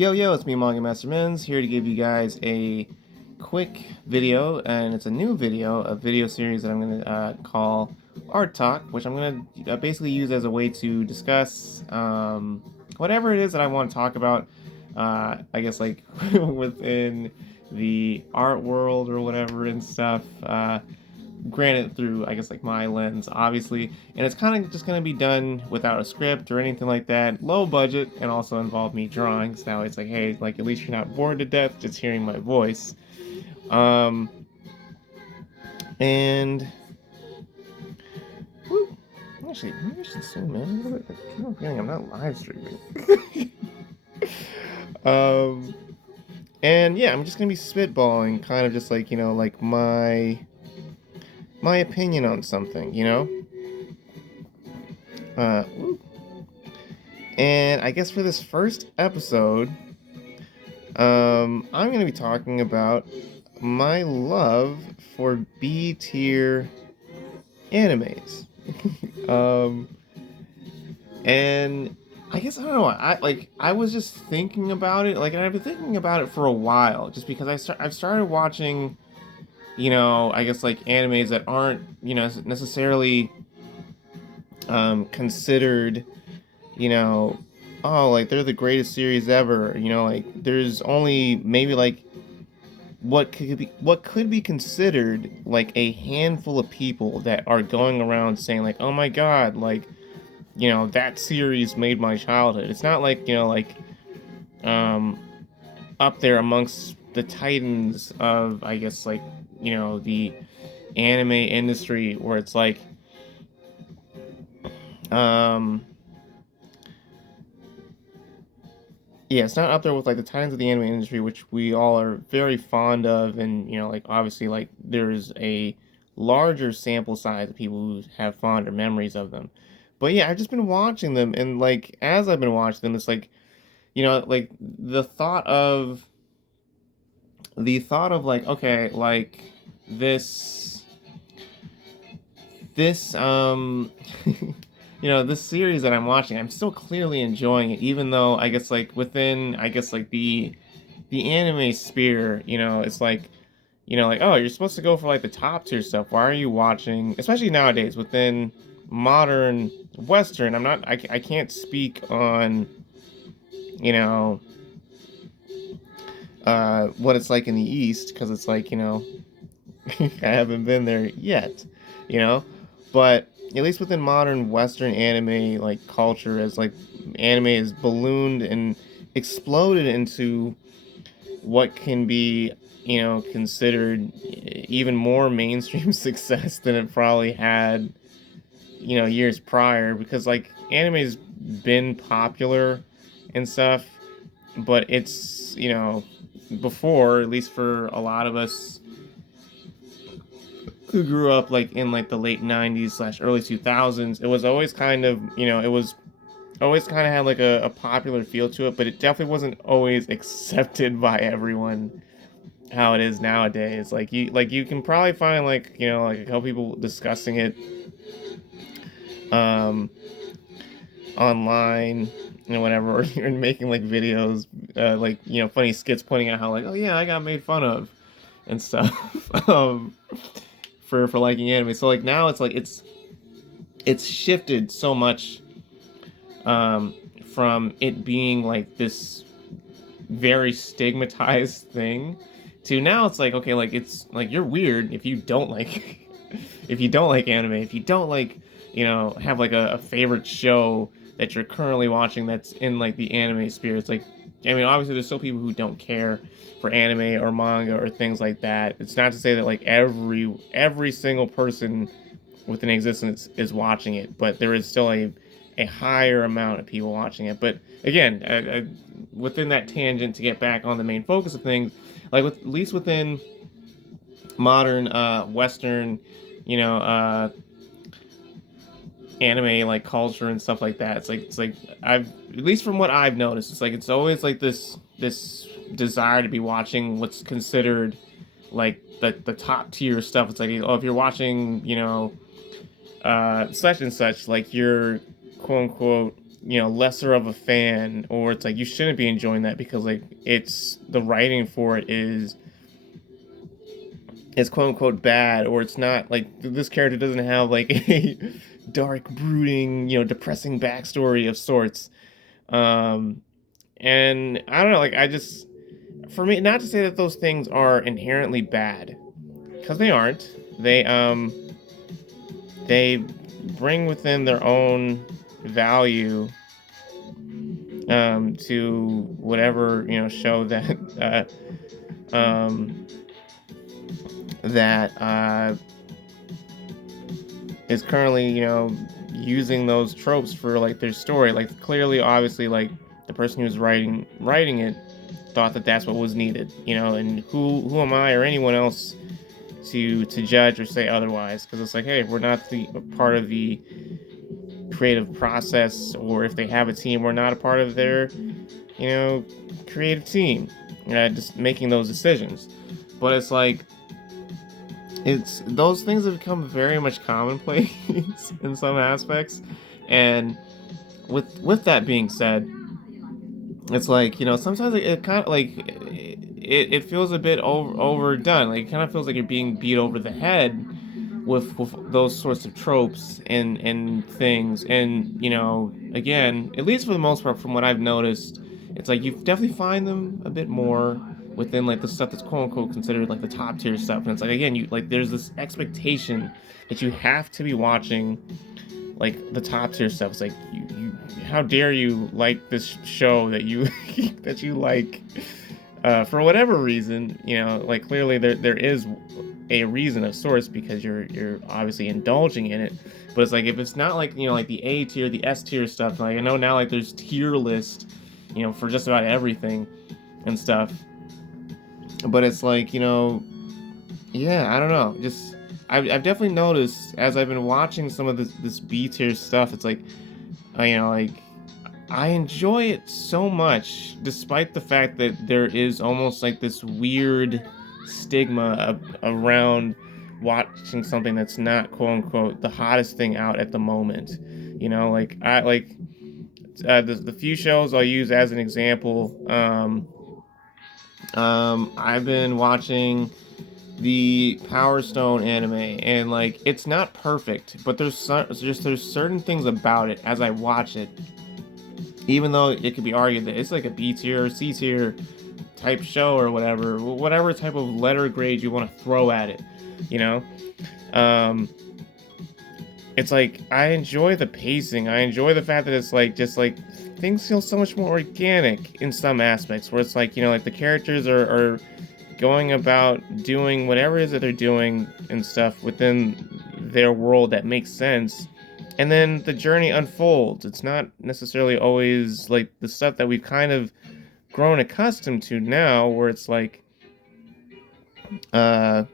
Yo, yo, it's me, Manga Menz, here to give you guys a quick video, and it's a new video, a video series that I'm going to call Art Talk, which I'm going to basically use as a way to discuss whatever it is that I want to talk about, I guess, like, within the art world or whatever and stuff. Granted through, I guess, like my lens, obviously, and it's kind of just going to be done without a script or anything like that, low budget, and also involve me drawing. So now it's like, hey, like, at least you're not bored to death just hearing my voice. um and whew, actually, maybe I should zoom in. I keep on feeling I'm not live streaming. um and yeah, I'm just gonna be spitballing, kind of just like, like my opinion on something. uh And I guess for this first episode, I'm going to be talking about my love for B tier animes. um, and I guess I don't know. I was just thinking about it. Like, and I've been thinking about it for a while, just because I've started watching, I guess, like, animes that aren't, necessarily considered, you know, oh, like, they're the greatest series ever. Like, there's only maybe, like, what could be considered like a handful of people that are going around saying, like, oh my god, like, that series made my childhood. It's not like, um up there amongst the titans of, I guess, like, the anime industry, where it's like, um yeah, it's not up there with, like, the titans of the anime industry, which we all are very fond of, and, like, obviously, like, there's a larger sample size of people who have fonder memories of them. But yeah, I've just been watching them, and, like, as I've been watching them, it's like, like, the thought of, like, okay, like, this this this series that I'm watching, I'm still clearly enjoying it, even though, I guess, like, within, I guess, like, the anime sphere, it's like, like, oh, you're supposed to go for, like, the top tier stuff. Why are you watching, especially nowadays within modern Western? I can't speak on, you know, what it's like in the East, because it's like, I haven't been there yet, you know, but at least within modern Western anime, like, culture, as, like, anime is ballooned and exploded into what can be, considered even more mainstream success than it probably had, years prior, because, like, anime's been popular and stuff, but it's, before, at least for a lot of us who grew up, like, in, like, the late 90s slash early 2000s, it was always kind of, it was always kind of had, like, a popular feel to it, but it definitely wasn't always accepted by everyone how it is nowadays. Like, you can probably find, like, like, a couple people discussing it um online, whatever, or you're making, like, videos, like, funny skits pointing out how, like, oh yeah, I got made fun of and stuff, for liking anime. So, like, now it's like it's shifted so much, from it being, like, this very stigmatized thing, to now it's like, okay, like, it's like, you're weird if you don't like if you don't like anime, if you don't, like, have, like, a favorite show that you're currently watching that's in, like, the anime sphere. It's like, I mean, obviously there's still people who don't care for anime or manga or things like that. It's not to say that, like, every single person within existence is watching it, but there is still a higher amount of people watching it. But again, within that tangent, to get back on the main focus of things, like, at least within modern Western, you know, uh, anime, like, culture and stuff like that. It's like I've, at least from what I've noticed, it's like, it's always like this desire to be watching what's considered, like, the top tier stuff. It's like, oh, if you're watching, such and such, like, you're, quote unquote, lesser of a fan, or it's like you shouldn't be enjoying that because like it's the writing for it is quote unquote bad, or it's not like this character doesn't have like a dark, brooding, depressing backstory of sorts. Um, and I don't know, like I just, for me, not to say that those things are inherently bad, because they aren't. They bring within their own value to whatever show that um, that is currently using those tropes for like their story. Like clearly, obviously, like the person who's writing it thought that that's what was needed. And who am I or anyone else to judge or say otherwise? Because it's like, hey, we're not the part of the creative process, or if they have a team, we're not a part of their creative team, just making those decisions. But it's like, it's those things have become very much commonplace in some aspects. And with that being said, it's like, sometimes it kind of like it feels a bit overdone. Like it kind of feels like you're being beat over the head with those sorts of tropes and things. And again, at least for the most part, from what I've noticed, it's like you definitely find them a bit more within like the stuff that's quote unquote considered like the top tier stuff. And it's like, again, you like there's this expectation that you have to be watching like the top tier stuff. It's like you how dare you like this show that you that you like for whatever reason. Like clearly there is a reason of sorts, because you're obviously indulging in it. But it's like, if it's not like like the A tier, the S tier stuff, like I know now like there's tier list for just about everything and stuff. But it's like, yeah, I don't know, just I've definitely noticed as I've been watching some of this B tier stuff. It's like, like I enjoy it so much, despite the fact that there is almost like this weird stigma around watching something that's not quote unquote the hottest thing out at the moment. Like I like the few shows I'll use as an example. I've been watching the Power Stone anime, and like it's not perfect, but there's certain things about it as I watch it, even though it could be argued that it's like a B tier or C tier type show or whatever type of letter grade you want to throw at it, you know. Um, it's like I enjoy the pacing. I enjoy the fact that it's like just like things feel so much more organic in some aspects, where it's like like the characters are going about doing whatever it is that they're doing and stuff within their world that makes sense. And then the journey unfolds. It's not necessarily always like the stuff that we've kind of grown accustomed to now, where it's like, uh,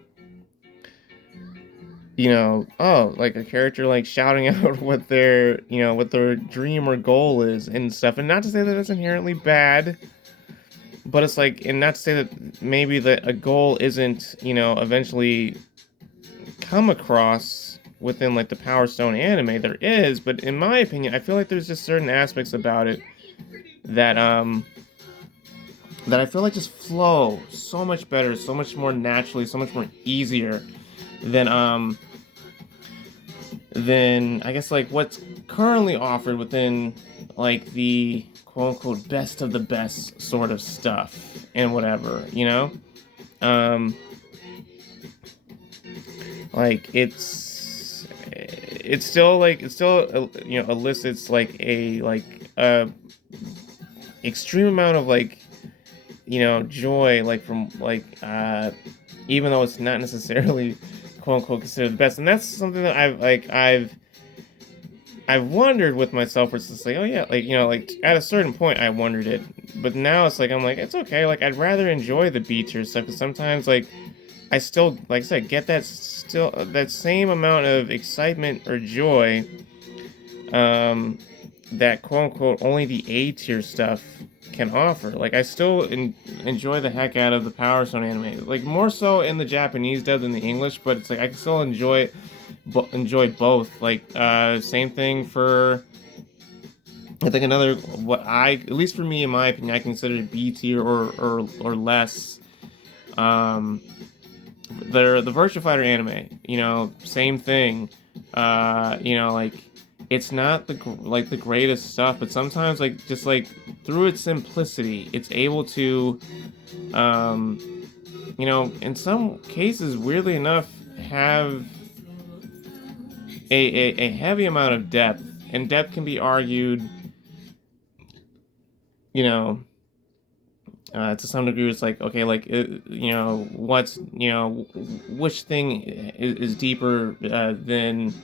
oh, like a character like shouting out what their dream or goal is and stuff. And not to say that it's inherently bad, but it's like, and not to say that maybe that a goal isn't, eventually come across within like the Power Stone anime. There is, but in my opinion, I feel like there's just certain aspects about it that that I feel like just flow so much better, so much more naturally, so much more easier than I guess like what's currently offered within like the quote unquote best of the best sort of stuff and whatever, like it's still like elicits like a extreme amount of like joy, like from like even though it's not necessarily quote unquote considered the best. And that's something that I've wondered with myself, where it's just like, oh yeah, like like at a certain point I wondered it, but now it's like I'm like, it's okay, like I'd rather enjoy the B tier stuff, because sometimes like I still, like I said, get that same amount of excitement or joy that quote unquote only the A tier stuff can offer. Like I still enjoy the heck out of the Power Stone anime, like more so in the Japanese dub than the English, but it's like I can still enjoy both. Like same thing for I think another, what I, at least for me, in my opinion, I consider B tier or less. Um, the Virtua Fighter anime, same thing. Like it's not like the greatest stuff, but sometimes like just like through its simplicity, it's able to, um, in some cases, weirdly enough, have a heavy amount of depth, and depth can be argued, you know, to some degree. It's like, okay, like what's, which thing is deeper uh, than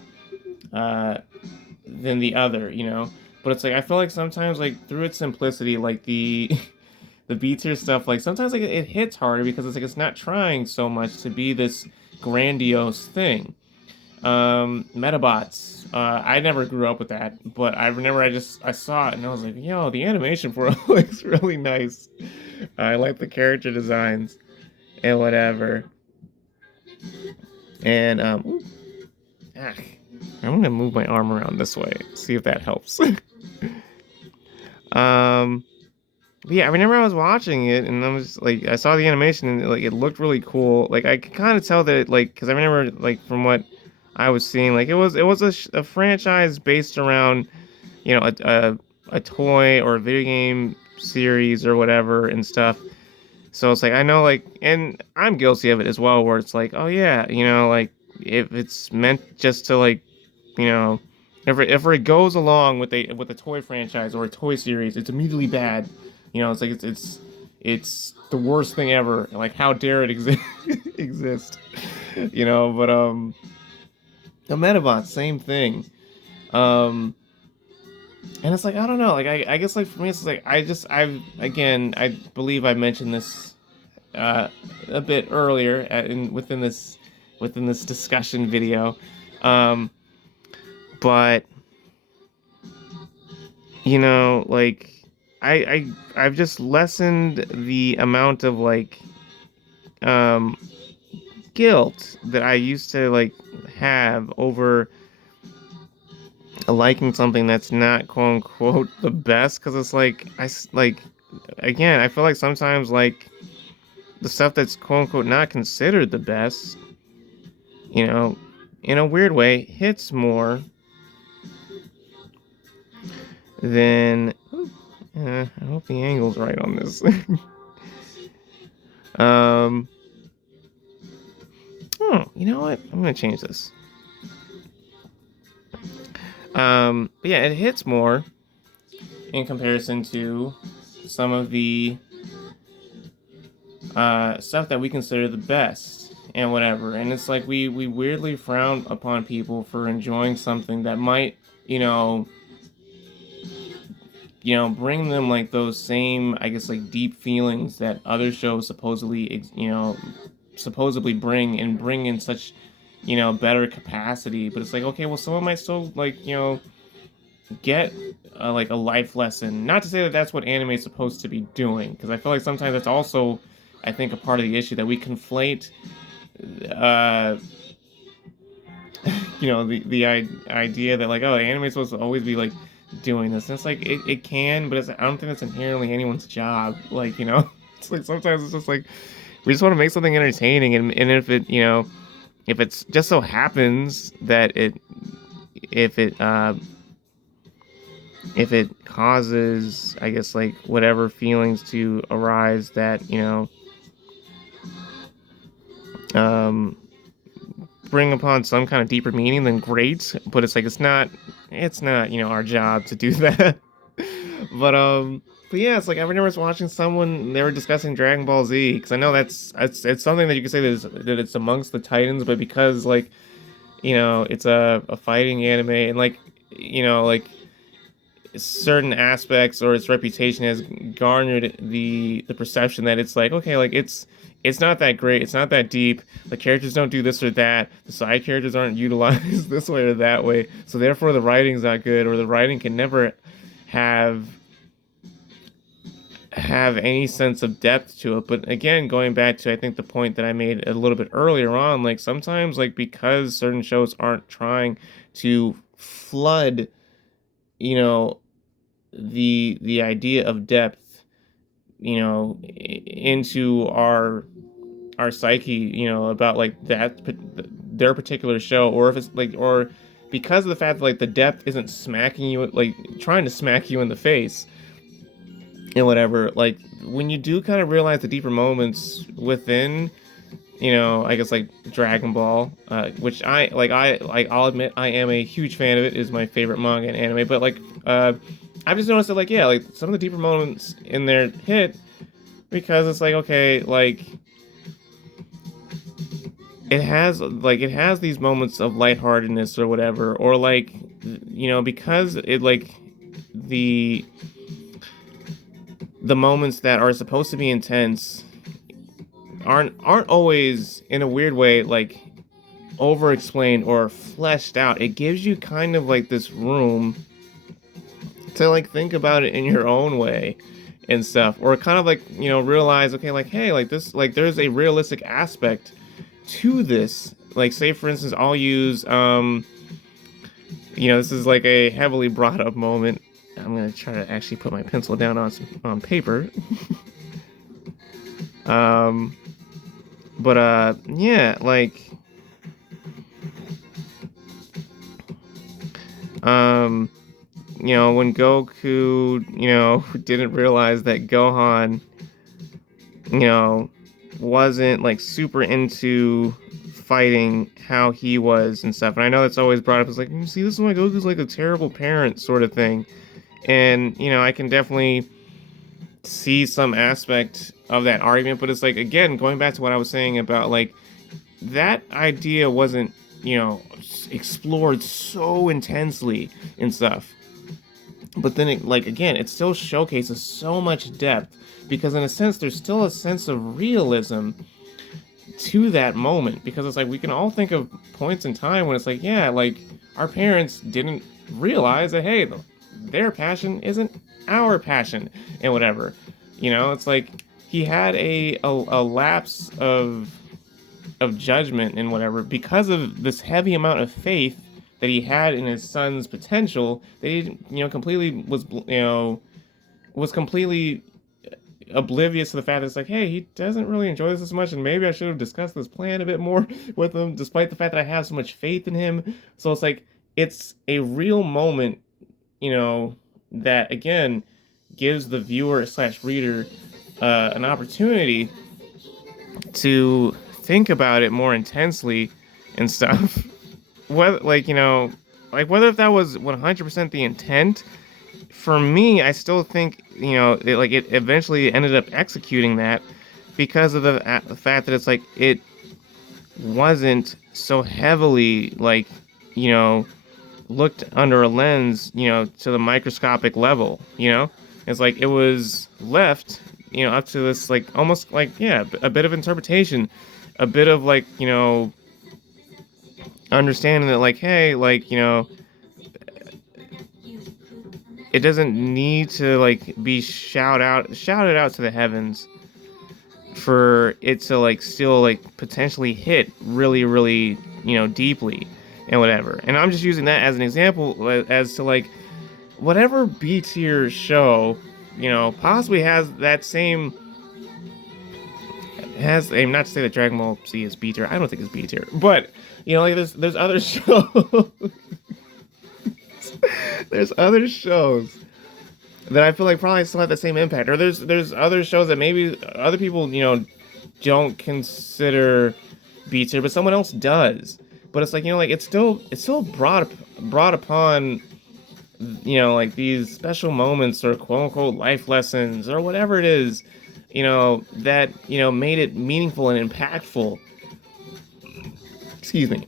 the other, But it's like I feel like sometimes like through its simplicity, like the the B tier stuff, like sometimes like it hits harder because it's like it's not trying so much to be this grandiose thing. Metabots. I never grew up with that, but I remember I saw it and I was like, yo, the animation for it looks really nice. I like the character designs and whatever. And ooh, ah, I'm gonna move my arm around this way, see if that helps. um, yeah, I remember I was watching it and I was like, I saw the animation and like it looked really cool. Like I could kind of tell that like, because I remember like from what I was seeing, like it was a franchise based around a toy or a video game series or whatever and stuff. So it's like I know like, and I'm guilty of it as well, where it's like, oh yeah, like if it's meant just to like, you know, if it goes along with a toy franchise or a toy series, it's immediately bad. It's like it's the worst thing ever. Like how dare it exist? But the Metabots, same thing. Um, and it's like I don't know. Like I guess like for me, it's like I believe I mentioned this uh, a bit earlier within this discussion video. Um, but like I've just lessened the amount of like um guilt that I used to like have over liking something that's not quote unquote the best, because it's like like again I feel like sometimes like the stuff that's quote unquote not considered the best, you know, in a weird way, hits more than. I hope the angle's right on this. um. Oh, you know what? I'm gonna change this. But yeah, it hits more in comparison to some of the stuff that we consider the best and whatever. And it's like we weirdly frown upon people for enjoying something that might, bring them like those same, I guess, like deep feelings that other shows supposedly bring in such, better capacity. But it's like, okay, well, someone might still like, get like a life lesson. Not to say that that's what anime is supposed to be doing, because I feel like sometimes that's also, I think, a part of the issue that we conflate, uh, the idea that like, oh, anime is supposed to always be like doing this. And it's like it can, but I don't think that's inherently anyone's job. Like, it's like sometimes it's just like we just want to make something entertaining, and if it's just so happens that if it uh if it causes, I guess, like whatever feelings to arise that um bring upon some kind of deeper meaning, then great. But it's like it's not our job to do that. but but yeah, it's like I remember watching someone, they were discussing Dragon Ball Z, because I know it's something that you could say that it's amongst the Titans, but because like it's a fighting anime, and like like certain aspects or its reputation has garnered the perception that it's like, okay, like it's not that great, it's not that deep, the characters don't do this or that, the side characters aren't utilized this way or that way, so therefore the writing's not good, or the writing can never have any sense of depth to it. But again, going back to, I think, the point that I made a little bit earlier on, like sometimes like because certain shows aren't trying to flood, you know the idea of depth, into our psyche, about like their particular show, or if it's like, or because of the fact that like the depth isn't smacking you, like trying to smack you in the face and whatever, like when you do kind of realize the deeper moments within, I guess like Dragon Ball, which I'll admit I am a huge fan of it. It is my favorite manga and anime, but like I've just noticed that like, yeah, like some of the deeper moments in there hit because it's like, okay, like it has these moments of lightheartedness or whatever, or like, because it like the the moments that are supposed to be intense aren't always, in a weird way, like over explained or fleshed out. It gives you kind of like this room to like think about it in your own way and stuff, or kind of like, realize, okay, like, hey, like this, like there's a realistic aspect to this. Like, say for instance, I'll use this is like a heavily brought up moment. I'm gonna try to actually put my pencil down on paper. um but yeah, like um when Goku, didn't realize that Gohan, you know, wasn't like super into fighting how he was and stuff. And I know that's always brought up as like, see, this is why Goku's like a terrible parent sort of thing. And, I can definitely see some aspect of that argument, but it's like, again, going back to what I was saying about like that idea wasn't, explored so intensely and stuff. But then it, like, again, it still showcases so much depth because in a sense there's still a sense of realism to that moment, because it's like we can all think of points in time when it's like, yeah, like our parents didn't realize that, hey, their passion isn't our passion and whatever. It's like he had a lapse of judgment and whatever because of this heavy amount of faith that he had in his son's potential, that he, completely was completely oblivious to the fact that it's like, hey, he doesn't really enjoy this as much, and maybe I should have discussed this plan a bit more with him, despite the fact that I have so much faith in him. So it's like, it's a real moment, that again gives the viewer slash reader an opportunity to think about it more intensely and stuff. Whether like, like whether if that was 100% the intent, for me, I still think, it eventually ended up executing that because of the fact that it's like it wasn't so heavily like, looked under a lens, to the microscopic level. It's like it was left, up to this like almost like, yeah, a bit of interpretation, a bit of like, understanding that like, hey, like, it doesn't need to like be shouted out to the heavens for it to like still like potentially hit really, really, deeply and whatever. And I'm just using that as an example as to like whatever B tier show, possibly has that same, has a, not to say that Dragon Ball Z is B tier. I don't think it's B tier, but like there's other shows. There's other shows that I feel like probably still have the same impact, or there's other shows that maybe other people don't consider B tier, but someone else does. But it's like, like it's still brought upon, like these special moments or quote unquote life lessons or whatever it is, that made it meaningful and impactful. Excuse me.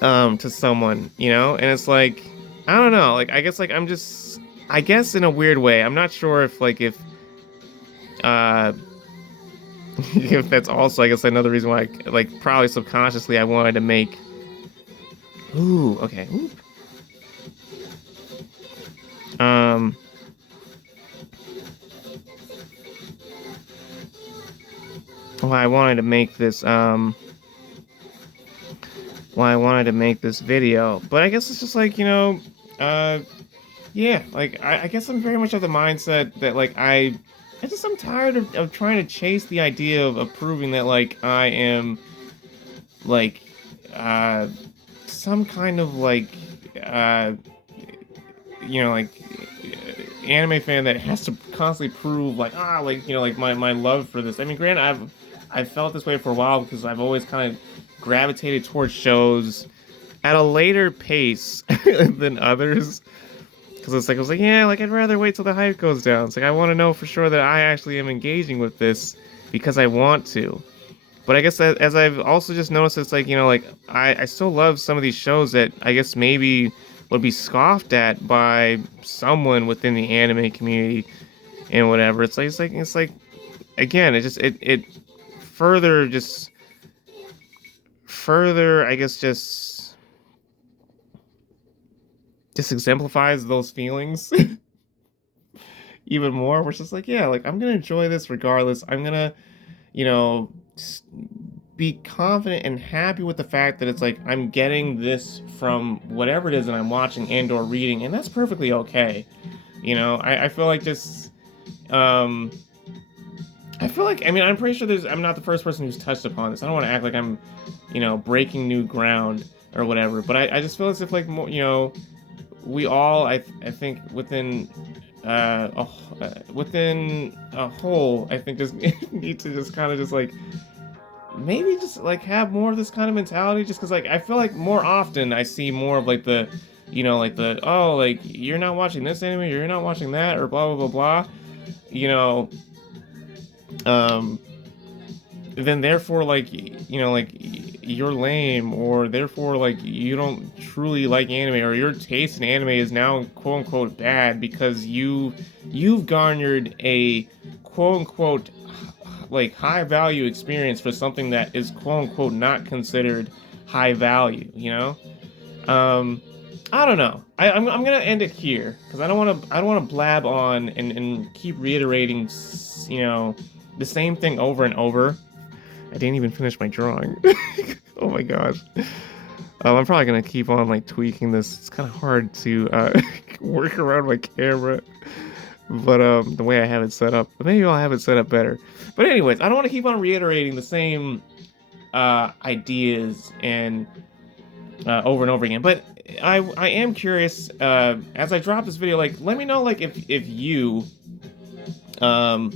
To someone, and it's like, I don't know, like I guess like I guess in a weird way, I'm not sure if like uh if that's also, I guess, another reason why like probably subconsciously I wanted to make, ooh, okay, ooh. Why I wanted to make this why I wanted to make this video, but I guess it's just like, Yeah, like I guess I'm very much of the mindset that like I'm tired of trying to chase the idea of proving that like I am like uh some kind of like uh like anime fan that has to constantly prove like like like my love for this. I mean, granted, I've felt this way for a while because I've always kind of gravitated towards shows at a later pace than others. Because it's like I was like, yeah, like I'd rather wait till the hype goes down. It's like I want to know for sure that I actually am engaging with this because I want to. But I guess as I've also just noticed, it's like, like I still love some of these shows that I guess maybe would be scoffed at by someone within the anime community and whatever. It's like again, it further just further I guess just exemplifies those feelings even more. Which is like, yeah, like I'm gonna enjoy this regardless. I'm gonna, you know, be confident and happy with the fact that it's like I'm getting this from whatever it is that I'm watching and or reading, and that's perfectly okay. I feel like just um I feel like, I mean, I'm pretty sure I'm not the first person who's touched upon this. I don't want to act like I'm, breaking new ground or whatever, but I just feel as if like more, we all I think within a whole, I think just need to just kind of just like maybe just like have more of this kind of mentality, just because like I feel like more often I see more of like the like the, oh, like you're not watching this anime, you're not watching that, or blah blah blah blah, you know um then therefore like like you're lame, or therefore like you don't truly like anime, or your taste in anime is now quote unquote bad because you've garnered a quote unquote like high value experience for something that is quote unquote not considered high value. um I don't know. I'm gonna end it here because I don't want to blab on and keep reiterating the same thing over and over. I didn't even finish my drawing. Oh my gosh. I'm probably gonna keep on like tweaking this. It's kind of hard to work around my camera, but the way I have it set up. But maybe I'll have it set up better. But anyways, I don't want to keep on reiterating the same ideas and over and over again. But I am curious, as I drop this video, like let me know like if you have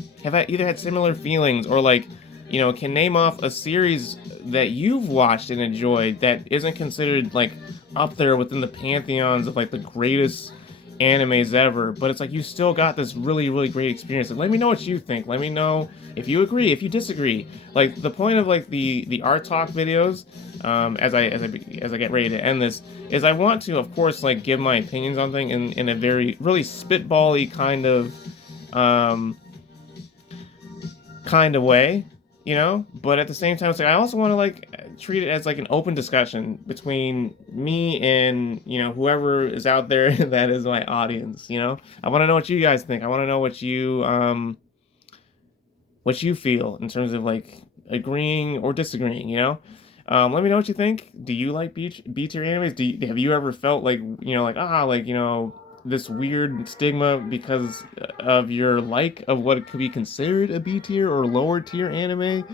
either had similar feelings, or like can name off a series that you've watched and enjoyed that isn't considered like up there within the pantheons of like the greatest animes ever, but it's like you still got this really really great experience. And let me know what you think. Let me know if you agree, if you disagree. Like the point of like the art talk videos, as I get ready to end this, is I want to of course like give my opinions on things in a very really spitball-y kind of way, but at the same time it's like I also want to like treat it as like an open discussion between me and whoever is out there that is my audience. I want to know what you guys think. I want to know what you feel in terms of like agreeing or disagreeing. Let me know what you think. Do you like B tier animes? Have you ever felt like this weird stigma because of your like of what could be considered a B tier or lower tier anime?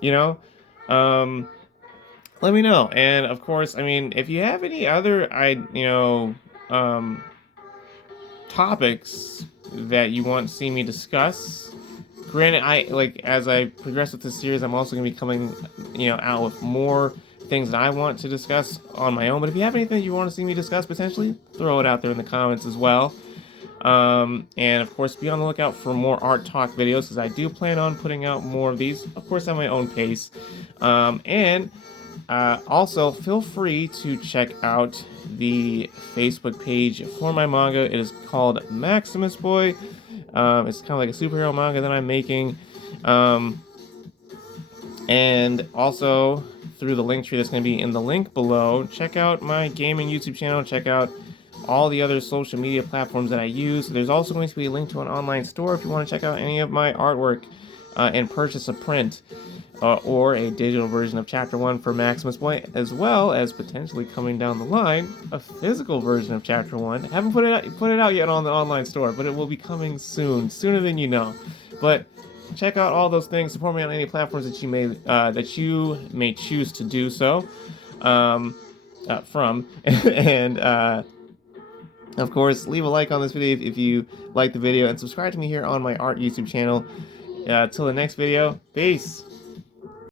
You know, um, Let me know. And of course, I mean, if you have any other um, topics that you want to see me discuss. Granted, I like as I progress with this series, I'm also going to be coming, out with more things that I want to discuss on my own. But if you have anything you want to see me discuss, potentially throw it out there in the comments as well. And of course, be on the lookout for more art talk videos because I do plan on putting out more of these, of course, at my own pace. And also, feel free to check out the Facebook page for my manga. It is called Maximus Boy. It's kind of like a superhero manga that I'm making. And also, through the link tree that's going to be in the link below, check out my gaming YouTube channel. Check out all the other social media platforms that I use. There's also going to be a link to an online store if you want to check out any of my artwork. and purchase a print or a digital version of Chapter 1 for Maximus Point, as well as potentially coming down the line, a physical version of Chapter 1. Haven't put it out yet on the online store, but it will be coming soon, sooner than you know. But check out all those things. Support me on any platforms that you may choose to do so. From and of course, leave a like on this video if you like the video, and subscribe to me here on my art YouTube channel. Till the next video, peace.